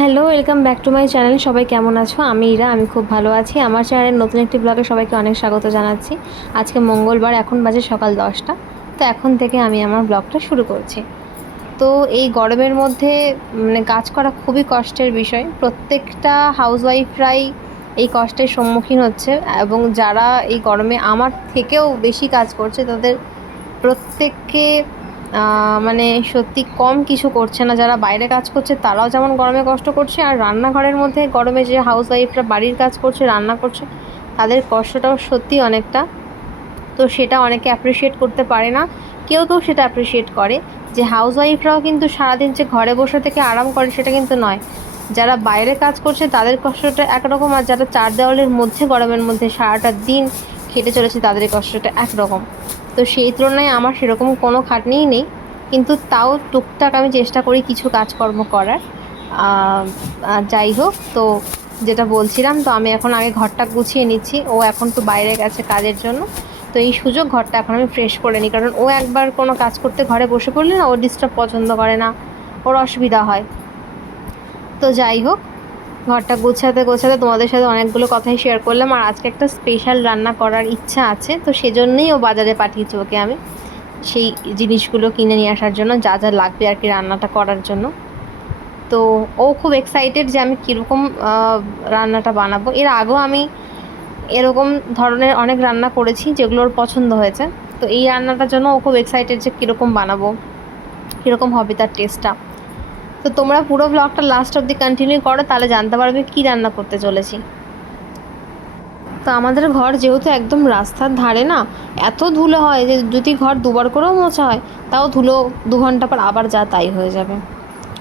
Hello welcome back to my channel সবাই কেমন আছো? আমি ইরা, আমি খুব ভালো আছি। আমার চ্যানেলের নতুন একটি ব্লগে সবাইকে অনেক স্বাগত জানাচ্ছি। আজকে মঙ্গলবার, এখন বাজে সকাল দশটা। তো এখন থেকে আমি আমার ব্লগটা শুরু করছি। তো এই গরমের মধ্যে মানে কাজ করা খুবই কষ্টের বিষয়। প্রত্যেকটা হাউসওয়াইফরাই এই কষ্টের সম্মুখীন হচ্ছে এবং যারা এই গরমে আমার থেকেও বেশি কাজ করছে, তাদের প্রত্যেককে মানে সত্যি কম কিছু করছে না। যারা বাইরে কাজ করছে, তারাও যেমন গরমে কষ্ট করছে, আর রান্নাঘরের মধ্যে গরমে যে হাউস ওয়াইফরা বাড়ির কাজ করছে, রান্না করছে, তাদের কষ্টটাও সত্যি অনেকটা। তো সেটা অনেকে অ্যাপ্রিসিয়েট করতে পারে না। কেউ কেউ সেটা অ্যাপ্রিসিয়েট করে। যে হাউস ওয়াইফরাও কিন্তু সারাদিন যে ঘরে বসে থেকে আরাম করে, সেটা কিন্তু নয়। যারা বাইরে কাজ করছে, তাদের কষ্টটা একরকম, আর যারা চার দেওয়ালের মধ্যে, গরমের মধ্যে সারাটা দিন খেটে চলেছে, তাদের কষ্টটা একরকম। তো সেই তুলনায় আমার সেরকম কোনো খাটনিই নেই। কিন্তু তাও টুকটাক আমি চেষ্টা করি কিছু কাজকর্ম করার। যাই হোক, তো যেটা বলছিলাম, তো আমি এখন আগে ঘরটা গুছিয়ে নিচ্ছি। ও এখন তো বাইরে গেছে কাজের জন্য। তো এই সুযোগ ঘরটা এখন আমি ফ্রেশ করে নিই। কারণ ও একবার কোনো কাজ করতে ঘরে বসে পড়লে না, ও ডিস্টার্ব পছন্দ করে না। ওর অসুবিধা হয়। তো যাই হোক ঘরটা গোছাতে গোছাতে তোমাদের সাথে অনেকগুলো কথাই শেয়ার করলাম আর আজকে একটা স্পেশাল রান্না করার ইচ্ছা আছে, তো সেজন্যই ও বাজারে পাঠিয়েছি ওকে আমি। সেই জিনিসগুলো কিনে নিয়ে আসার জন্য, যা যা লাগবে আর কি রান্নাটা করার জন্য। তো ও খুব এক্সাইটেড যে আমি কীরকম রান্নাটা বানাবো। এর আগেও আমি এরকম ধরনের অনেক রান্না করেছি যেগুলো ওর পছন্দ হয়েছে। তো এই রান্নাটার জন্য ও খুব এক্সাইটেড যে কীরকম বানাবো, কীরকম হবে তার টেস্টটা তো তোমরা পুরো ব্লগটা লাস্ট অবধি কন্টিনিউ করো তাহলে জানতে পারবে কী রান্না করতে চলেছি। তো আমাদের ঘর যেহেতু একদম রাস্তার ধারে না এত ধুলো হয় যে যদি ঘর দুবার করেও মোছা হয় তাও ধুলো দু ঘণ্টা পর আবার যা তাই হয়ে যাবে।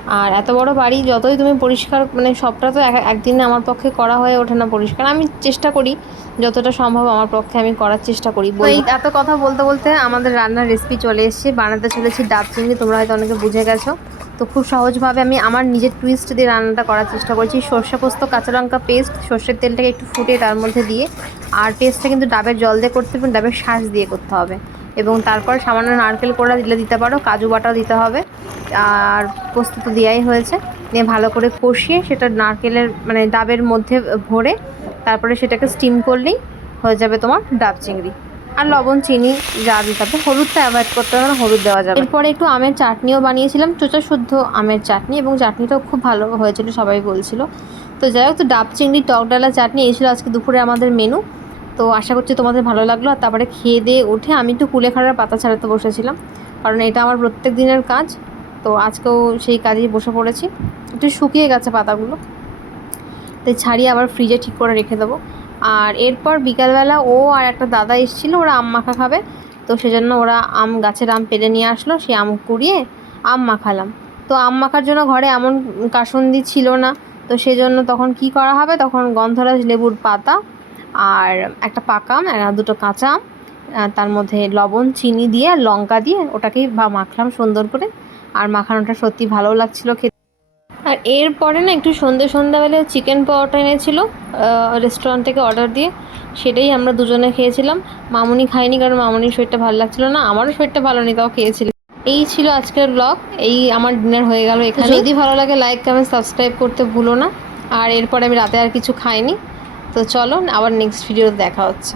আর এত বড় বাড়ি যতই তুমি পরিষ্কার মানে সবটা তো এক- একদিনে আমার পক্ষে করা হয়ে ওঠে না পরিষ্কার। আমি চেষ্টা করি যতটা সম্ভব আমার পক্ষে আমি করার চেষ্টা করি এত কথা বলতে বলতে আমাদের রান্নার রেসিপি চলে এসেছে। বানাতে চলেছি ডাব চিংড়ি তোমরা হয়তো অনেকে বুঝে গেছো। তো খুব সহজভাবে আমি আমার নিজের টুইস্ট দিয়ে রান্নাটা করার চেষ্টা করছি। সর্ষে পোস্ত, কাঁচা লঙ্কা পেস্ট সর্ষের তেলটাকে একটু ফুটিয়ে তার মধ্যে দিয়ে, আর পেস্টটা কিন্তু ডাবের জল দিয়ে করতে হবে, ডাবের শ্বাস দিয়ে করতে হবে। এবং তারপর সামান্য নারকেল কোড়া দিলে দিতে পারো, কাজু বাটাও দিতে হবে, আর পোস্ত তো দেওয়াই হয়েছে। দিয়ে ভালো করে কষিয়ে সেটা নারকেলের মানে ডাবের মধ্যে ভরে, তারপরে সেটাকে স্টিম করলেই হয়ে যাবে তোমার ডাব চিংড়ি। আর লবণ, চিনি যা দিতে হবে। হলুদটা অ্যাভয়েড করতে হবে, হলুদ দেওয়া যাবে এরপরে একটু আমের চাটনিও বানিয়েছিলাম, চোচা শুদ্ধ আমের চাটনি এবং চাটনিটাও খুব ভালো হয়েছিল, সবাই বলছিল। তো যাই হোক, তো ডাব, চিংড়ি, টক, ডালা, চাটনি, এই ছিল আজকে দুপুরে আমাদের মেনু তো আশা করছি তোমাদের ভালো লাগল। আর তারপরে খেয়ে দিয়ে উঠে আমি একটু কুলেখাড়ার পাতা ছাড়াতে বসেছিলাম, কারণ এটা আমার প্রত্যেক দিনের কাজ। তো আজকেও সেই কাজেই বসে পড়েছি। একটু শুকিয়ে গেছে পাতাগুলো। তাই ছাড়িয়ে আবার ফ্রিজে ঠিক করে রেখে দেবো। আর এরপর বিকালবেলা ও আর একটা দাদা এসেছিল, ওরা আম মাখা খাবে। তো সেজন্য ওরা আম, গাছের আম পেড়ে নিয়ে আসলো, সে আম কুড়িয়ে আম মাখালাম। তো আম মাখার জন্য ঘরে এমন কাসন্দি ছিল না, তো সেজন্য তখন কি করা হবে? তখন গন্ধরাজ লেবুর পাতা আর একটা পাকা আম, আর দুটো কাঁচা আম তার মধ্যে লবণ, চিনি দিয়ে, লঙ্কা দিয়ে ওটাকেই বা মাখলাম সুন্দর করে। আর মাখানোটা সত্যি ভালো লাগছিল খেতে। এরপরে না একটু সন্ধে সন্ধ্যাবেলায় চিকেন পাওয়াটা এনেছিল রেস্টুরেন্ট থেকে অর্ডার দিয়ে। সেটাই আমরা দুজনে খেয়েছিলাম। মামুনি খাইনি কারণ মামুনির শরীরটা ভালো লাগছিল না আমারও শরীরটা ভালো নেই তাও খেয়েছিল এই ছিল আজকের ব্লগ এই আমার ডিনার হয়ে গেল এখানে। যদি ভালো লাগে লাইক কমেন্ট সাবস্ক্রাইব করতে ভুলো না। আর এরপরে আমি রাতে আর কিছু খাইনি। তো চলো আবার নেক্সট ভিডিওতে দেখা হচ্ছে।